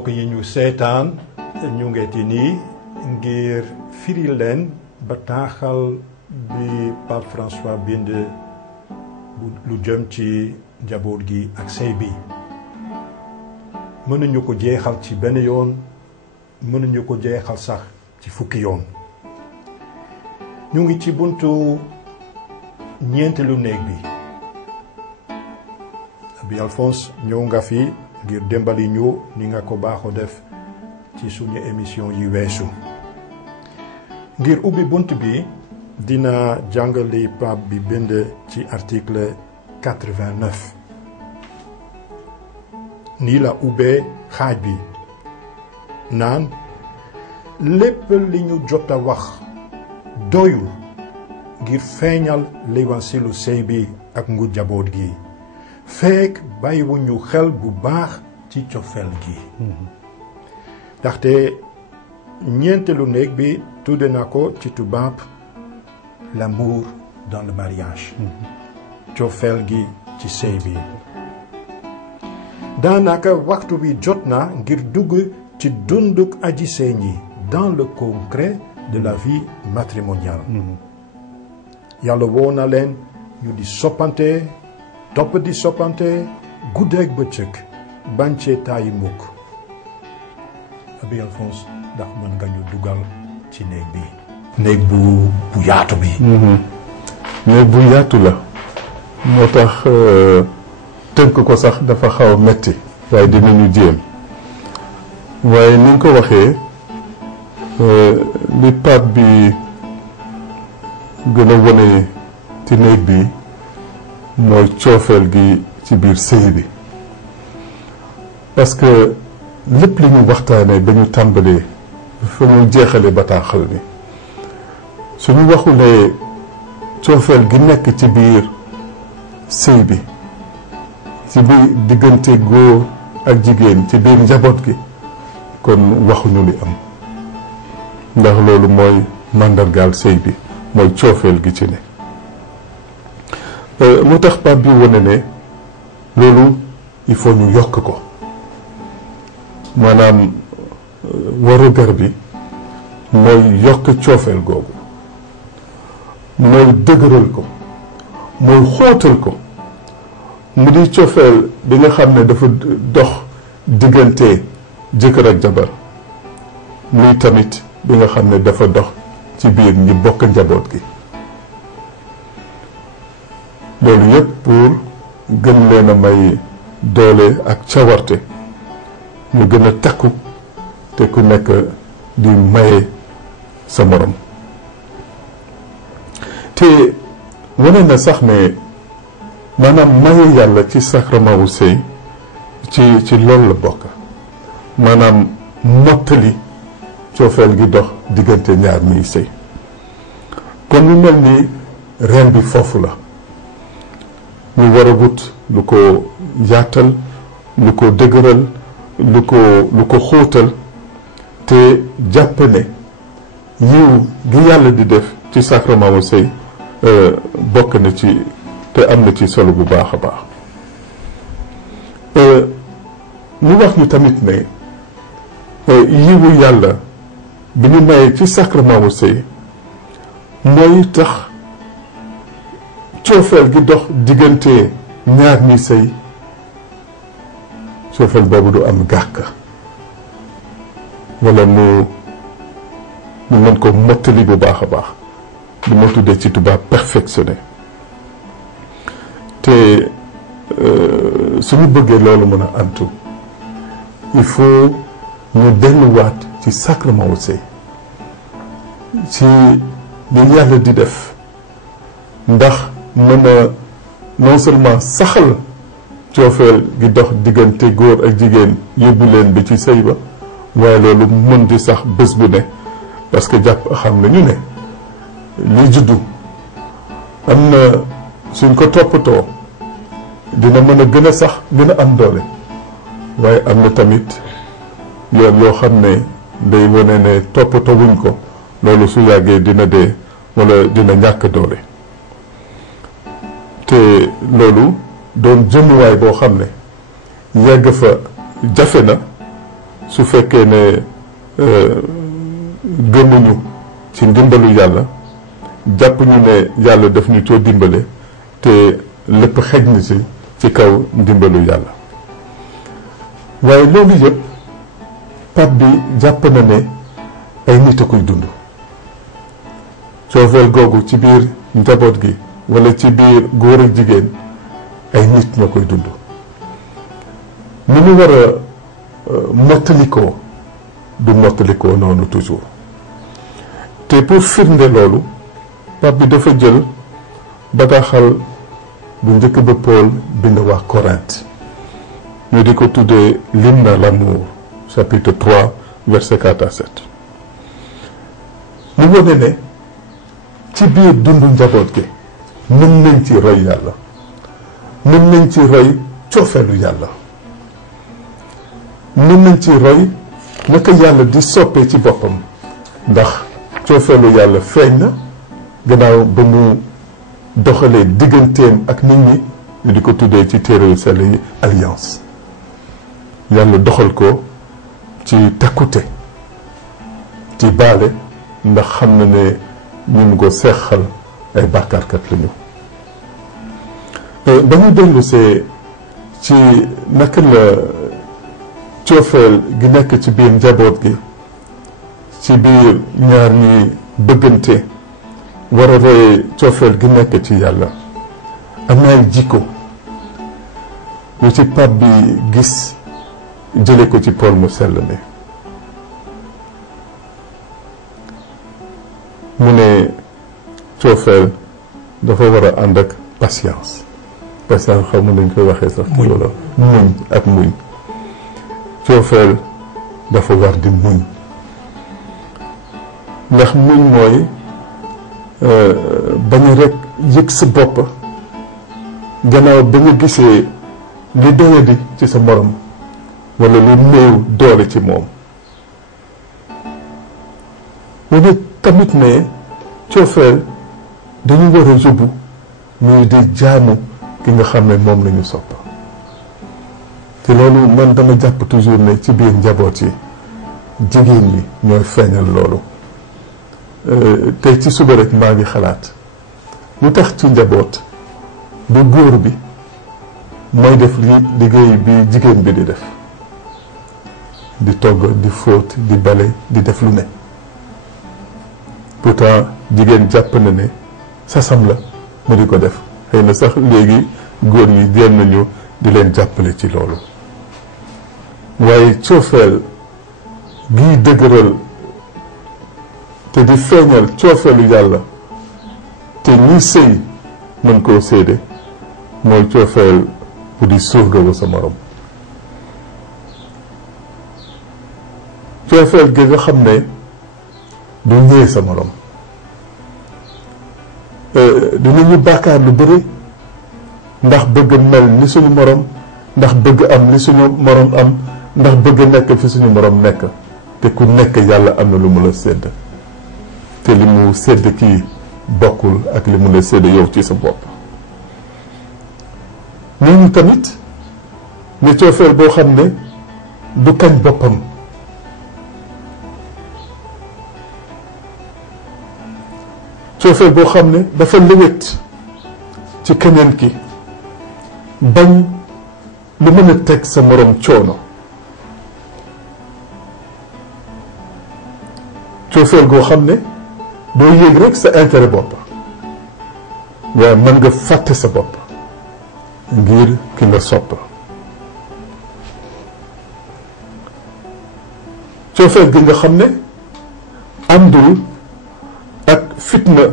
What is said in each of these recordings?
mbokk yi ñu seetaan ñu ngeeti nii ngir firi leen bataaxal bi Pape François bind lu jëm ci njaboot gi ak sëy bi. mënuñu ko jeexal ci benn yoon, mënuñu ko jeexal sax ci fukki yoon. ñu ngi ci buntu ñeenteelu néeg bi. Abi Alphonse ñëw nga fi ngir dembali ñu ni nga ko baaxoo def ci suñu émission yi weesu. ngir ubbi bunt bi dina jàngali Pape bi bind ci article 89. nii la ubbee xaaj bi naan lépp li ñu jot a wax doyul ngir feeñal liwansilu sëy bi ak ngu jaboot gi fekk bàyyiwuñu xel bu baax ci cofeel gi. ndaxte ñeenteelu néeg bi tudde na ko ci tubaab l'amour dans le mariage. cofeel gi ci sëy bi. daanaka waxtu bi jot na ngir dugg ci dunduk aji sëy ñi dans le concret de la vie matrimoniale. yàlla woo na leen ñu di soppante topp di soppante guddeeg bëccëg bañ cee tàyyi mukk. Abi Alphonse ndax mën nga ñu dugal ci néeg bi. néeg bu yaatu bi. néeg bu yaatu la moo tax tënk ko sax dafa xaw a metti waaye dinañu jéem. waaye ni nga ko waxee li Pape bi gën a wone ci néeg bi mooy coofeel gi ci biir sëy bi. parce que lépp li ñu waxtaanee ba ñu tàmbalee fa ñu jeexale bataaxal bi suñu waxulee coofeel gi nekk ci biir sëy bi ci biir diggante góor ak jigéen ci biir njaboot gi kon waxuñu li am ndax loolu mooy màndargaal sëy bi mooy coofeel gi ci ne. moo tax Pape bi wane ne loolu il faut ñu yokk ko maanaam warugar bi mooy yokk coofeel googu mooy dëgëral ko mooy xóotal ko mu di coofeel bi nga xam ne dafa dox diggante jëkkër ak jabar muy tamit bi nga xam ne dafa dox ci biir ñi bokk njaboot gi. loolu yëpp pour gën leen a may doole ak cawarte ñu gën a takku te ku nekk di maye sa morom. te wane na sax ne maanaam maye yàlla ci sacrement wu sëy ci loolu la bokk maanaam mottali coofeel gi dox diggante ñaar ñiy sëy. kon mu mel ni reen bi foofu la ñu war a wut lu ko yaatal lu ko dëgëral lu ko xóotal te jàpp ne yiw gi yàlla di def ci sacrement wu sëy bokk na ci te am na ci solo bu baax a baax. mu wax ñu tamit ne yiwu yàlla bi ñu mayee ci sacrement wu sëy mooy tax coofeel gi dox diggante ñaar ñi sëy coofeel boobu du am gàkk wala mu mën ko mottali bu baax a baax lu ma tuddee ci tubaab perfectionné te suñu bëggee loolu mën a antu il faut ñu delluwaat ci sacrement wu sëy ci li yàlla di def ndax mën a non seulement saxal coofeel gi dox diggante góor ak jigéen yóbbu leen bi ci sëy ba waaye loolu mën di sax bés bu ne parce que jàpp xam nañu ne li juddu am na suñ ko toppatoo dina mën a gën a sax gën a am doole waaye am na tamit yoon yoo xam ne day wane ne toppatoo wuñ ko loolu su yàggee dina dee wala dina ñàkk doole te loolu doon jëmuwaay boo xam ne yegg fa jafe na su fekkee ne gëmuñu ci ndimbalu yàlla jàpp ñu ne yàlla daf ñu coo dimbale te lépp xej na ci kaw ndimbalu yàlla. waaye loolu yëpp Pape bi jàpp na ne ay nit a koy dund. coofeel googu ci biir njaboot gi walla ci biir góor ak jigéen ay nit ñoo koy dund. ni mu war a mottalikoo du mottalikoo noonu toujours te pour firnde loolu Pape bi dafa jël bataaxal bu njëkk ba Paul bind waa Corinthe ñu di ko tuddee l'hymne à l'amour chapitre 3 verset 4 à 7 mu wone ne ci biir dundu njaboot gi mën nañ ci roy yàlla mën nañ ci roy coofeelu yàlla mën nañ ci roy naka yàlla di soppee ci boppam ndax coofeelu yàlla feeñ na gannaaw ba mu doxalee digganteem ak nit ñi ñu di ko tuddee ci téere yu sell yi alliance yàlla doxal ko ci takkute ci baale ndax xam na ne ñun ko seexal ay bàkkaarkat lañu. ba ñu dellu see ci naka la coofeel gi nekk ci biir njaboot gi ci biir ñaar ñi bëggante war a roye coofeel gi nekk ci yàlla am na ay jikko yu ci Pape bi gis jële ko ci Paul mu sell mi mu ne coofeel dafa war a ànd ak patience xaw ma nañ koy waxee sax ci loolu muñ ak muñ coofeel dafa war di muñ ndax muñ mooy bañ rekk yëg sa bopp gannaaw ba nga gisee li doyadi ci sa morom walla lu néew doole ci moom walla tamit ne coofeel dañu war a yóbbu ñuy di jaamu ki nga xam ne moom lañu sopp te loolu man dama jàpp toujours ne ci biir njaboot yi jigéen ñi ñooy feeñal loolu tey ci suba rek maa ngi xalaat lu tax ci njaboot bu góor bi mooy def liggéey bi jigéen bi di def di togg di fóot di bale di def lu ne pourtant jigéen jàpp na ne sasam la mu di ko def xëy na sax léegi góor ñi jéem nañu di leen jàppale ci loolu waaye coofeel giy dëgëral te di feeñal coofeelu yàlla te ñi sëy mën koo séede mooy coofeel bu di surgawu sa morom coofeel gi nga xam ne du ñëwee sa morom dinañu bàkkaar lu bëri ndax bëgg mel ni suñu morom ndax bëgg am ni suñu morom am ndax bëgg nekk fi suñu morom nekk te ku nekk yàlla am na lu mu la sédd te li mu sédd kii bokkul ak li mu la sédd yow ci sa bopp ñooñu tamit ne coofeel boo xam ne du kañ boppam coofeel boo xam ne dafa lëwét ci keneen ki bañ lu mën a teg sa morom coono coofeel goo xam ne doo yëg rek sa intérêt bopp waaye mën nga fàtte sa bopp ngir ki nga sopp coofeel gi nga xam ne àndul ak fitna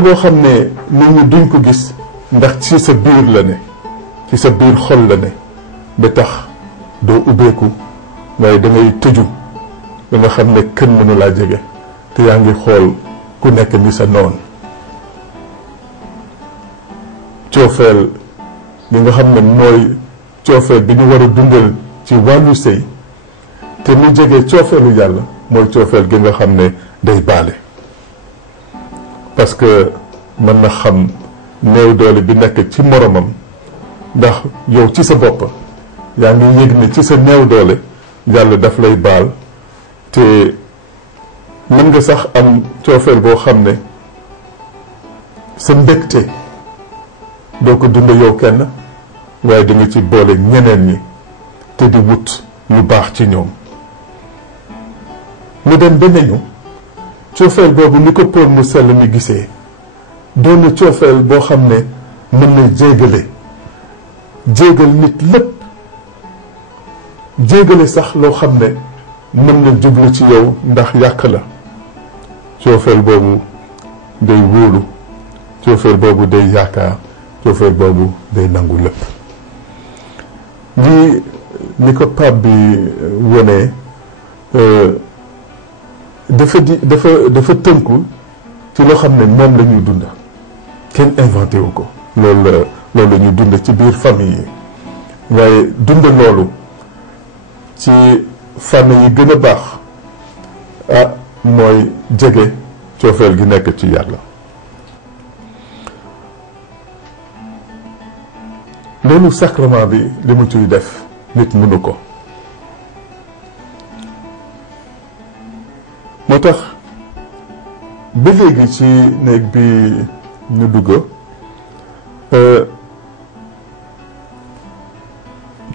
boo xam ne nit ñi duñ ko gis ndax ci sa biir la ne ci sa biir xol la ne ba tax doo ubbeeku waaye da ngay tëju ba nga xam ne kenn mënu laa jege te yaa ngi xool ku nekk ni sa noon coofeel gi nga xam ne mooy coofeel bi ñu war a dundal ci wàllu sëy te mu jege coofeelu yàlla mooy coofeel gi nga xam ne day baale parce que mën na xam néew doole bi nekk ci moromam ndax yow ci sa bopp yaa ngi yëg ne ci sa néew doole yàlla daf lay baal te mën nga sax am coofeel boo xam ne sa mbégte doo ko dund yow kenn waaye da nga ci boole ñeneen ñi te di wut lu baax ci ñoom. mu dem ba nañu coofeel boobu ni ko Paul mu sell mi gisee doon na coofeel boo xam ne mën na jéegal nit lépp, jéegale sax loo xam ne mën na jublu ci yow ndax yàq la. coofeel boobu day wóolu, coofeel boobu day yaakaar, coofeel boobu day nangu lépp. lii ni ko Pape bi wone dafa tënku ci loo xam ne moom la ñuy dund, kenn inventé wu ko. loolu la ñuy dund ci biir famille yi, waaye dund loolu ci fànn yi gën a baax mooy jege coofeel gi nekk ci yàlla. loolu sacrement bi li mu ciy def nit mënu ko. moo tax ba léegi ci néeg bi ñu dugg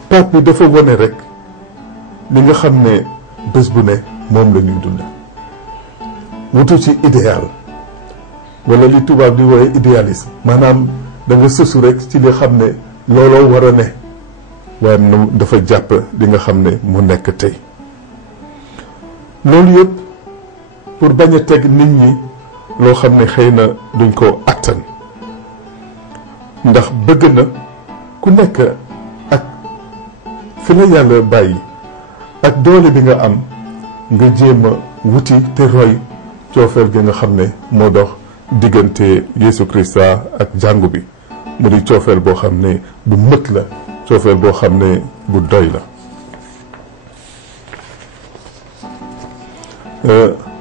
Pape bi dafa wone rek li nga xam ne bés bu ne moom la ñuy dund. wutu ci idéal wala li tubaab di wooye idéalisme, maanaam da nga sësu rek ci li xam ne looloo war a ne, waaye dafa jàpp li nga xam ne mu nekk tey. loolu yëpp pour bañ a teg nit ñi loo xam ne xëy na duñ ko attan, ndax bëgg na ku nekk ak fi la yàlla bàyyi ak doole bi nga am nga jéem a wuti te roy coofeel gi nga xam ne moo dox diggante Yeesu Krista ak jàngu bi, mu di coofeel boo xam ne bu mët la, coofeel boo xam ne bu doy la.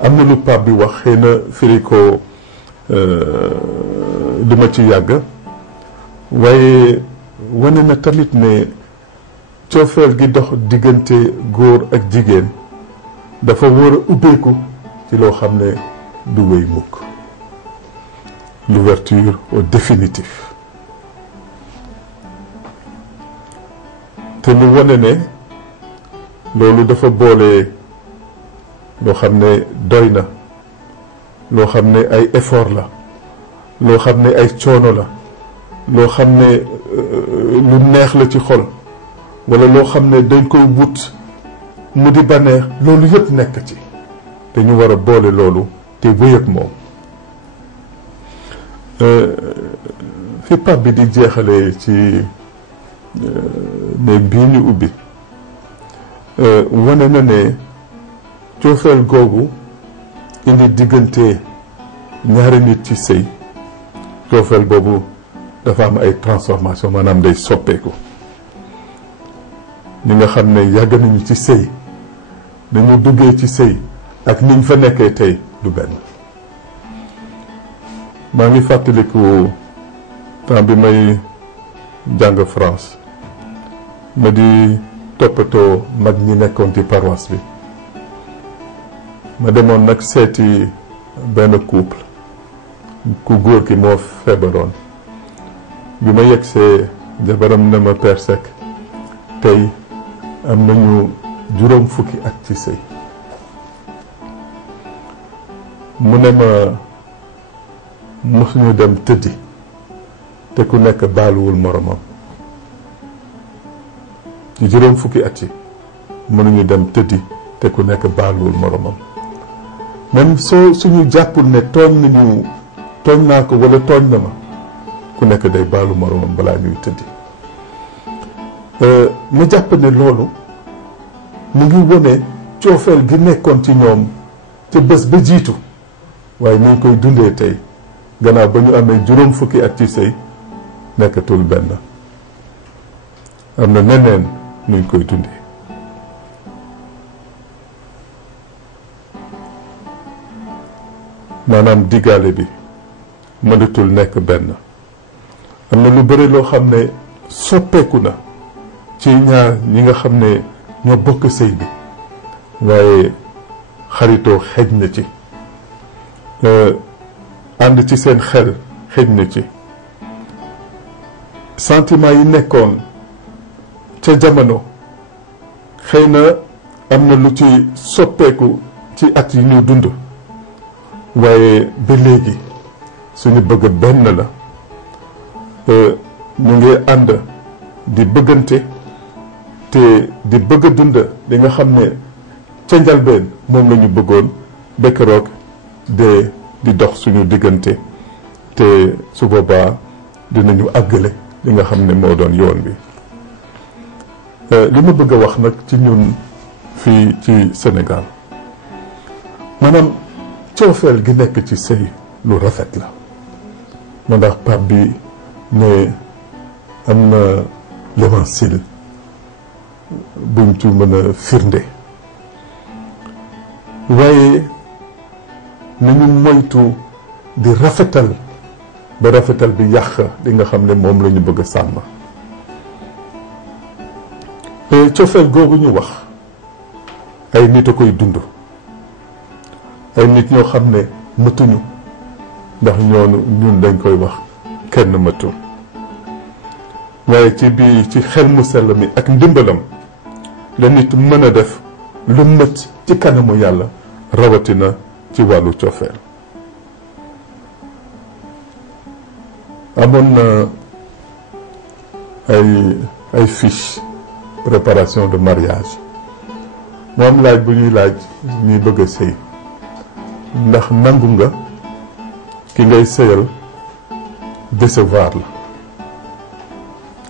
am na lu Pape bi wax, xëy na firi ko duma ci yàgg, waaye wane na tamit ne coofeel gi dox diggante góor ak jigéen dafa war a ubbeeku ci loo xam ne du wéy mukk. L'ouverture au définitif. te mu wane ne loolu dafa boole loo xam ne doy na, loo xam ne ay effort la, loo xam ne ay coono la, loo xam ne lu neex la ci xol, walla loo xam ne dañ koy wut mu di bànneex, loolu yëpp nekk ci te ñu war a boole loolu te wéy ak moom. fi Pape bi di jeexalee ci néeg bii ñu ubbi wane na ne coofeel googu indi diggante ñaari nit ci sëy, coofeel boobu dafa am ay transformation, maanaam day soppeeku. ñi nga xam ne yàgg nañu ci sëy, dañu duggee ci sëy ak niñ fa nekkee tey du benn. maa ngi fàttaliku temps bi may jàng France, ma di toppatoo mag ñi nekkoon ci paroisse bi. ma demoon nag seeti benn couple, ku góor ki moo feebaroon. bi ma yegsee jabaram ne ma Père Seck, tey am nañu 4 fukki at ci sëy. mu ne ma mosuñu dem tëddi te ku nekk baaluwul moromam. ci 4 fukki at yi mënuñu dem tëddi te ku nekk baaluwul moromam. même suñu jàppul ne tooñ naa ko walla tooñ na ma, ku nekk day baalu moromam balaa ñuy tëddi. ma jàpp ne loolu mu ngi wone coofeel gi nekkoon ci ñoom te bés ba jiitu, waaye ñu ngi koy dundee tey gannaaw ba ñu amee 4 fukki at ci sëy nekkatul benn. am na neneen nuñ koy dundee. maanaam diggaale bi mënatul nekk benn. am na lu bëri loo xam ne soppeeku na ci ñaar ñi nga xam ne ñoo bokk sëy bi waaye xaritoo xëj na ci ànd ci seen xel xëj na ci sentiment yi nekkoon ca jamono xëy na am na lu ci soppeeku ci at yi ñu dund waaye ba léegi suñu bëgg benn la ñu ngi ànd di bëggante te di bëgg a dund li nga xam ne ca njalbeen moom la ñu bëggoon ba keroog di dox suñu diggante te su boobaa dinañu àggale li nga xam ne moo doon yoon bi li ma bëgg a wax nag ci ñun fii ci Sénégal maanaam coofeel gi nekk ci sëy lu rafet la ma ndax Pape bi ne am na l'évangile buñ ci mën a firnde waaye nañu moytu di rafetal ba rafetal bi yàq li nga xam ne moom la ñu bëgg a sàmm cofeel googu ñu wax ay nit a koy dund ay nit ñoo xam ne mëtuñu ndax ñun dañ koy wax kenn mëtu waaye ci xel mu sell mi ak ndimbalam la nit mën a def lu mët ci kanamu yàlla rawatina ci wàllu cofeel amoon na ay fiche préparation de mariage mu am laaj bu ñuy laaj ñuy bëgg a sëy ndax nangu nga ki ngay sëyal décevoir la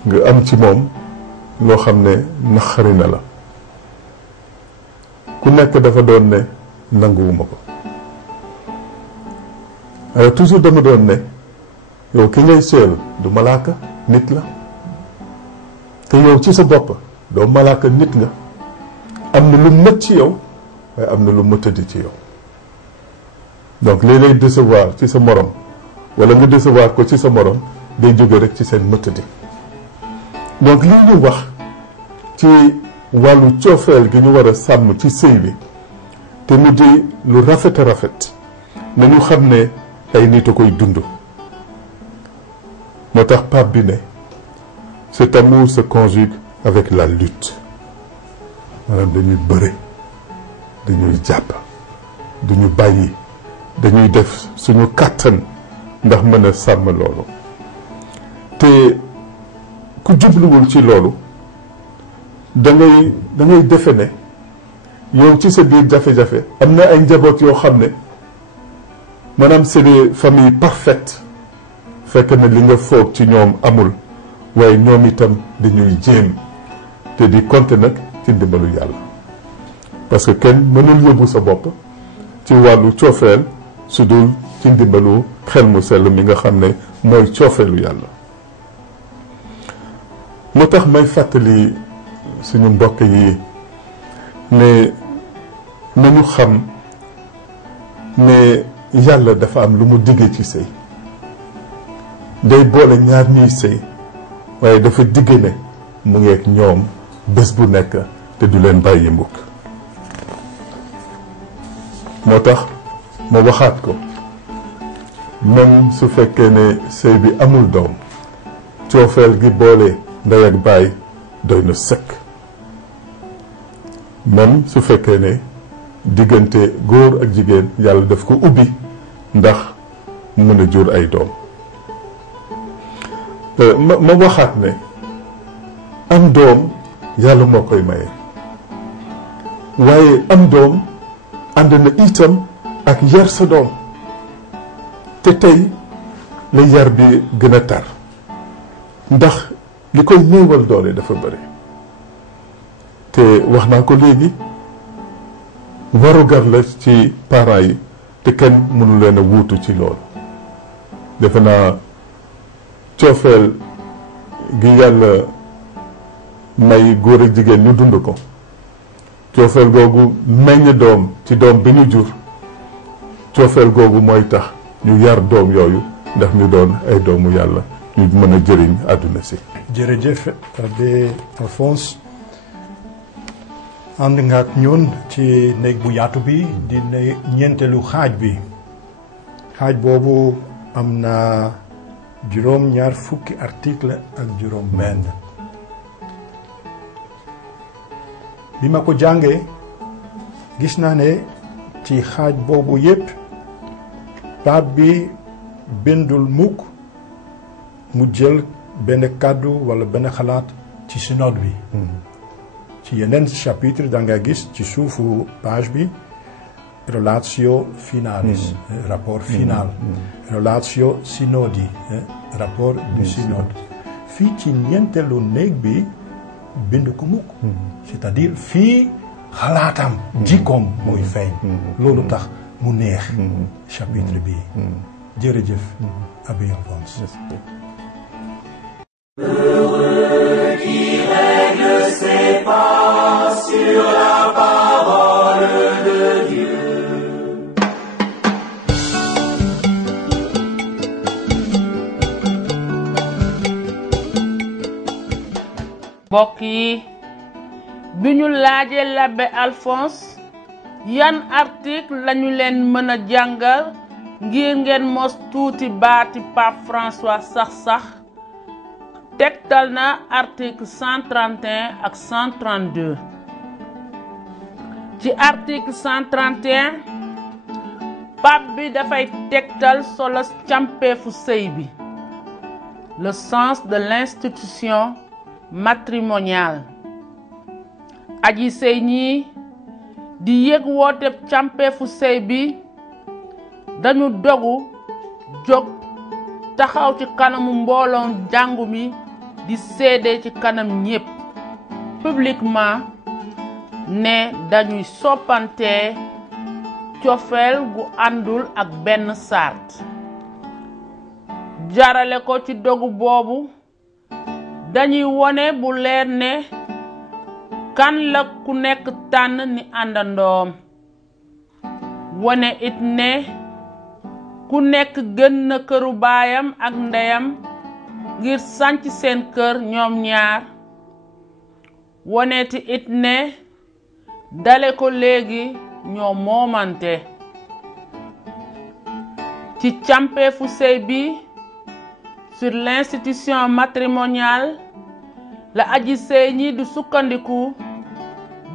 nga am ci moom loo xam ne naxari na la ku nekk dafa doon ne nanguwuma ko alors toujours dama doon ne yow ki ngay sëyal du malaaka nit la te yow ci sa bopp doo malaaka nit nga am na lu mët ci yow waaye am na lu mëtadi ci yow donc léeg lay décevoir ci sa morom wala nga décevoir ko ci sa morom day jóge rek ci seen mëtadi donc lii ñu wax ci wàllu coofeel gi ñu war a sàmm ci sëy bi te mu di lu rafet a rafet nañu xam ne ay nit a koy dund moo tax Pape bi ne cet amour se conjugue avec la lutte maanaam dañuy bëre dañuy jàpp duñu bàyyi dañuy def suñu kàttan ndax mën a sàmm loolu te ku jubluwul ci loolu da ngay defe ne yow ci sa biir jafe-jafe am na ay njaboot yoo xam ne maanaam c'est des familles parfaites fekk na li nga foog ci ñoom amul waaye ñoom itam dañuy jéem te di compter nag ci ndimbalu yàlla parce que kenn mënul yóbbu sa bopp ci wàllu coofeel su dul ci ndimbalu xel mu sell mi nga xam ne mooy coofeelu yàlla moo tax may fàttali suñu mbokk yi ne nañu xam ne yàlla dafa am lu mu diggee ci sëy day boole ñaar ñuy sëy waaye dafa digge ne mu ngi ak ñoom bés bu nekk te du leen bàyyi mbukk moo tax ma waxaat ko même su fekkee ne sëy bi amul doom coofeel gi boole ndey ak baay doy na sëkk même su fekkee ne diggante góor ak jigéen yàlla daf ko ubbi ndax mën a jur ay doom ma waxaat ne am doom yàlla moo koy maye waaye am doom ànd na itam ak yar sa doom te tey la yar bi gën a tar ndax li koy néewal doole dafa bëri te wax naa ko léegi warugar la ci parents yi te kenn mënu leen a wuutu ci loolu defe naa coofeel gi yàlla may góor ak jigéen ñu dund ko coofeel googu meññ doom ci doom bi ñu jur coofeel googu mooy tax ñu yar doom yooyu ndax ñu doon ay doomu yàlla ñu mën a jëriñ àdduna si. jërëjëf Abbé Alphonse ànd nga ak ñun ci néeg bu yaatu bi di ñeenteelu xaaj bi xaaj boobu am na juróom-ñaar fukki article ak juróom benn bi ma ko jàngee gis naa ne ci xaaj boobu yépp pape bi bindul mukk mu jël benn kàddu wala benn xalaat ci synode bi ci yeneen chapitre da nga gis ci suufu page bi relatio finalis rapport final relatio synodi rapport du synode fii ci ñeenteelu néeg bi bind ko mukk c'est-à-dire fii xalaatam jikkoom mooy feeñ loolu tax mu neex chapitre bi jërëjëf Abbé Alphonse. Heureux qui règle ses pas sur la parole de Dieu. mbokk yi bi ñu laajee l'abbé Alphonse yan article lañu leen mën a jàngal ngir ngeen mos tuuti baati Pape François sax tegtal na article 131 ak 132 ci article 131 pape bi dafay tegtal solos càmpeefu sëy bi le sens de l'institution matrimoniale aji sëy ñi di yëg wooteb càmpeefu sëy bi dañu dogu jóg taxaw ci kanamu mbooloom jàngu mi di seede ci kanam ñépp publiquement ne dañuy soppante cofeel gu àndul ak benn sart jarale ko ci dogu boobu dañuy wone bu leer ne kan la ku nekk tànn ni àndandoom wone it ne ku nekk gën na këru baayam ak ndeyam ngir sanc seen kër ñoom ñaar woneti it ne dale ko léegi ñoo moomante ci càmpeefu sëy bi sur l'institution matrimoniale la aji sëy ñi di sukkandiku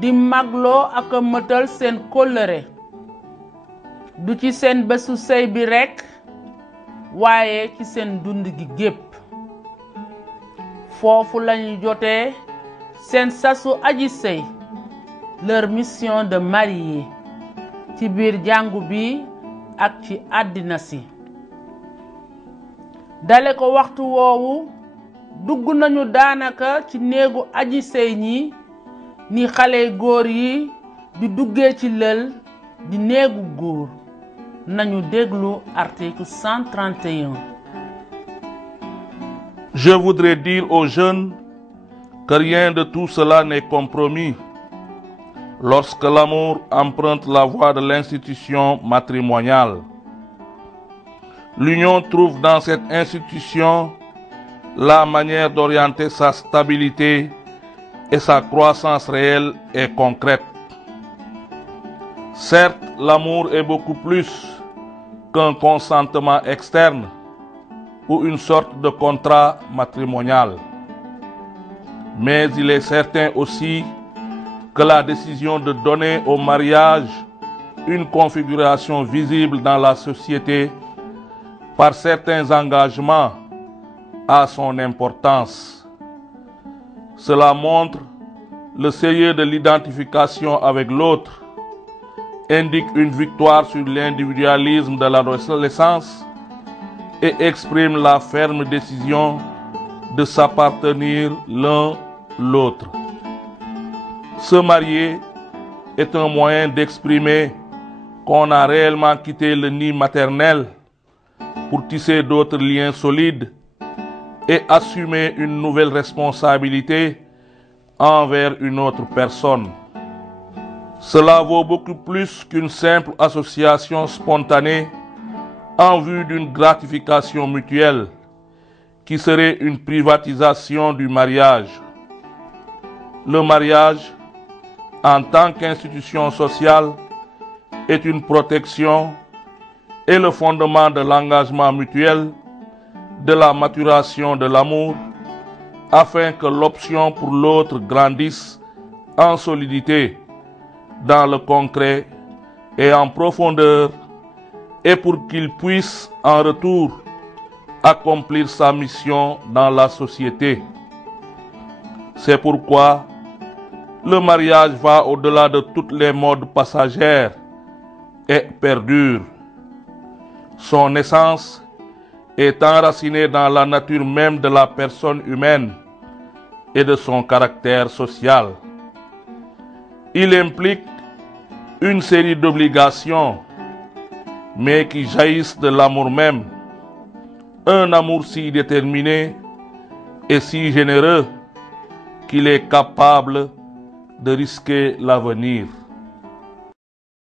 di magloo ak a mëtal seen kóllëre du ci seen bésu sëy bi rekk waaye ci seen dund gi gépp foofu lañu jotee seen sasu aji sëy leur mission de marier ci biir jàngu bi ak ci àddina si dale ko waxtu woowu dugg nañu daanaka ci néegu aji sëy ñi ni xale góor yi di duggee ci lël di néegu góor nañu déglu article 131. Je voudrais dire aux jeunes que rien de tout cela n'est compromis lorsque l'amour emprunte la voie de l'institution matrimoniale. L'union trouve dans cette institution la manière d'orienter sa stabilité et sa croissance réelle et concrète. Certes, l'amour est beaucoup plus qu'un consentement externe ou une sorte de contrat matrimonial. Mais il est certain aussi que la décision de donner au mariage une configuration visible dans la société par certains engagements a son importance. Cela montre le sérieux de l'identification avec l'autre, indique une victoire sur l'individualisme de l'adolescence et exprime la ferme décision de s'appartenir l'un l'autre. Se marier est un moyen d'exprimer qu'on a réellement quitté le nid maternel pour tisser d'autres liens solides et assumer une nouvelle responsabilité envers une autre personne. Cela vaut beaucoup plus qu'une simple association spontanée en vue d'une gratification mutuelle qui serait une privatisation du mariage. Le mariage, en tant qu'institution sociale, est une protection et le fondement de l'engagement mutuel, de la maturation de l'amour, afin que l'option pour l'autre grandisse en solidité, dans le concret et en profondeur, et pour qu'il puisse en retour accomplir sa mission dans la société. C'est pourquoi le mariage va au-delà de toutes les modes passagères et perdure. Son essence est enracinée dans la nature même de la personne humaine et de son caractère social. Il implique une série d'obligations, mais qui jaillissent de l'amour même, un amour si déterminé et si généreux qu'il est capable de risquer l'avenir.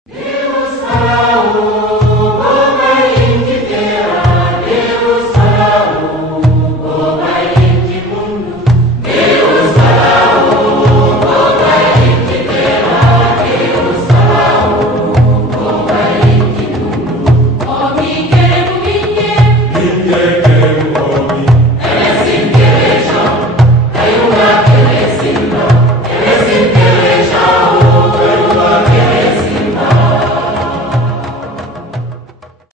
Deus